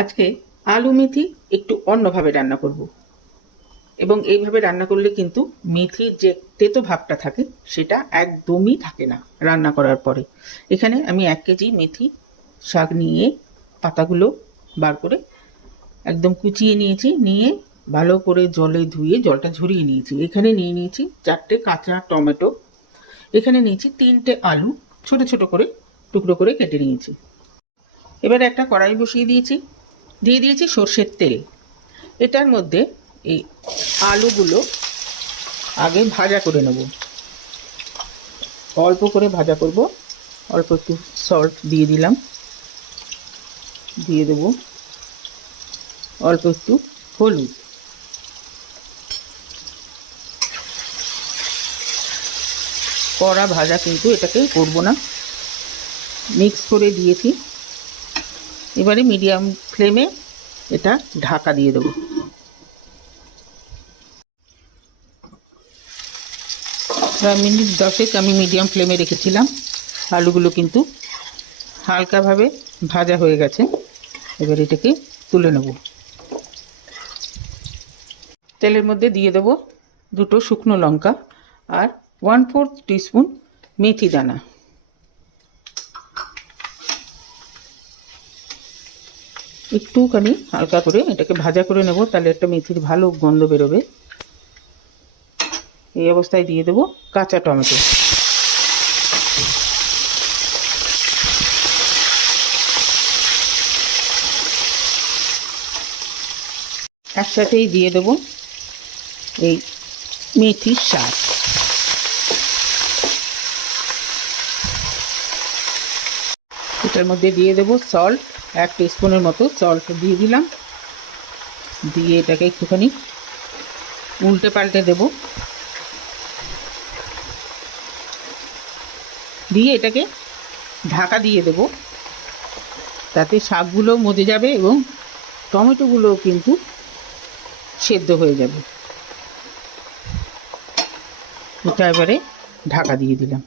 আজকে আলু মেথি একটু অন্যভাবে রান্না করব। এবং এইভাবে রান্না করলে কিন্তু মেথির যে তেতো ভাবটা থাকে, সেটা একদমই থাকে না রান্না করার পরে। এখানে আমি এক কেজি মেথি শাক নিয়ে পাতাগুলো বার করে একদম কুচিয়ে নিয়েছি, নিয়ে ভালো করে জলে ধুয়ে জলটা ঝরিয়ে নিয়েছি। এখানে নিয়ে নিয়েছি চারটে কাঁচা টমেটো। এখানে নিয়েছি তিনটে আলু, ছোট ছোট করে টুকরো করে কেটে নিয়েছি। এবার একটা কড়াই বসিয়ে দিয়েছি। দিয়ে দিয়েছি সর্ষের তেল। এটার মধ্যে এই আলুগুলো আগে ভাজা করে নেব। অল্প করে ভাজা করব। অল্প একটু সল্ট দিয়ে দিলাম। দিয়ে দেবো। অল্প একটু হলুদ। কড়া ভাজা কিন্তু এটাকে করব না। মিক্স করে দিয়েছি। এবারে মিডিয়াম ফ্লেমে এটা ঢাকা দিয়ে দেবো। প্রায় মিনিট, দশেক আমি মিডিয়াম ফ্লেমে রেখেছিলাম। আলুগুলো কিন্তু হালকাভাবে ভাজা হয়ে গেছে। এবার এটাকে তুলে নেব। তেলের মধ্যে দিয়ে দেবো দুটো শুকনো লঙ্কা আর ওয়ান ফোর্থ টিস্পুন মেথি দানা। একটুখানি হালকা করে এটাকে ভাজা করে নেব, তাহলে একটা মেথির ভালো গন্ধ বেরোবে। এই অবস্থায় দিয়ে দেবো কাঁচা টমেটো। একসাথেই দিয়ে দেবো এই মেথির শাক এটার মধ্যে দিয়ে দেবো সল্ট এক স্পুনের মতো সল্ট দিয়ে দিলাম। দিয়ে এটাকে একটুখানি উল্টে পাল্টে দেবো। দিয়ে এটাকে ঢাকা দিয়ে দেবো। তাতে শাকগুলো মজে যাবে এবং টমেটোগুলোও কিন্তু সেদ্ধ হয়ে যাবে। এটা এবারে ঢাকা দিয়ে দিলাম।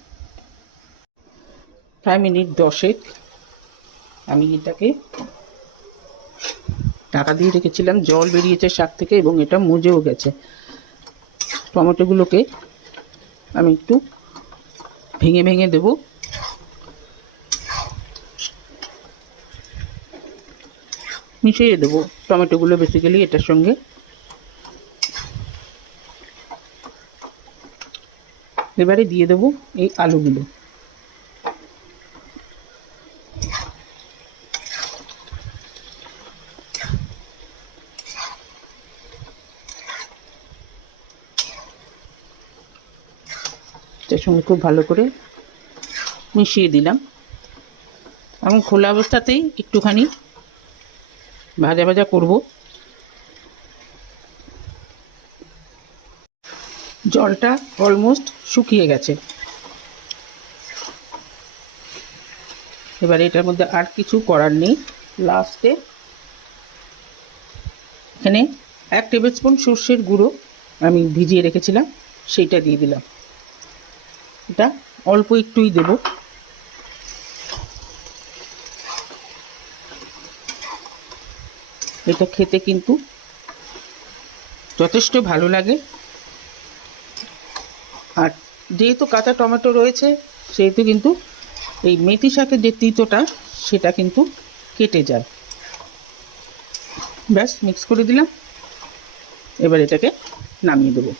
প্রায় মিনিট দশেক আমি এটাকে ঢাকা দিয়ে রেখেছিলাম, জল বেরিয়েছে শাক থেকে এবং এটা মজেও গেছে। টমেটোগুলোকে আমি একটু ভেঙে ভেঙে দেব। মিশিয়ে দেবো টমেটোগুলো বেসিক্যালি এটার সঙ্গে। এবারে দিয়ে দেবো এই আলুগুলো। এটার সঙ্গে খুব ভালো করে মিশিয়ে দিলাম। এবং খোলা অবস্থাতেই একটুখানি ভাজা ভাজা করব। জলটা অলমোস্ট শুকিয়ে গেছে। এবার এটার মধ্যে আর কিছু করার নেই। লাস্টে এখানে এক টেবিল স্পুন সর্ষের গুঁড়ো আমি ভিজিয়ে রেখেছিলাম, সেইটা দিয়ে দিলাম। এটা অল্প একটুই দেব। এটা খেতে কিন্তু যথেষ্ট ভালো লাগে। আর যেহেতু কাঁচা টমেটো রয়েছে, সেহেতু কিন্তু এই মেথি শাকের যে তিতোটা, সেটা কিন্তু কেটে যায়। ব্যাস মিক্স করে দিলাম। এবার এটাকে নামিয়ে দেবো।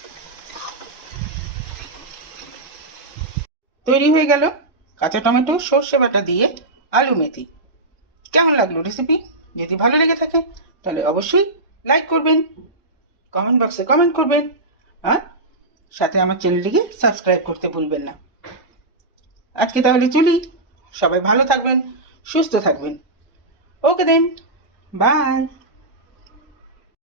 তৈরি হয়ে গেল কাঁচা টমেটো, সর্ষে বাটা দিয়ে আলু মেথি। কেমন লাগল রেসিপি যদি ভালো লেগে থাকে, তাহলে অবশ্যই লাইক করবেন কমেন্ট বক্সে কমেন্ট করবেন, আর সাথে আমার চ্যানেলটিকে সাবস্ক্রাইব করতে ভুলবেন না। আজকে তাহলে চলি। সবাই ভালো থাকবেন, সুস্থ থাকবেন। ওকে দেন বাই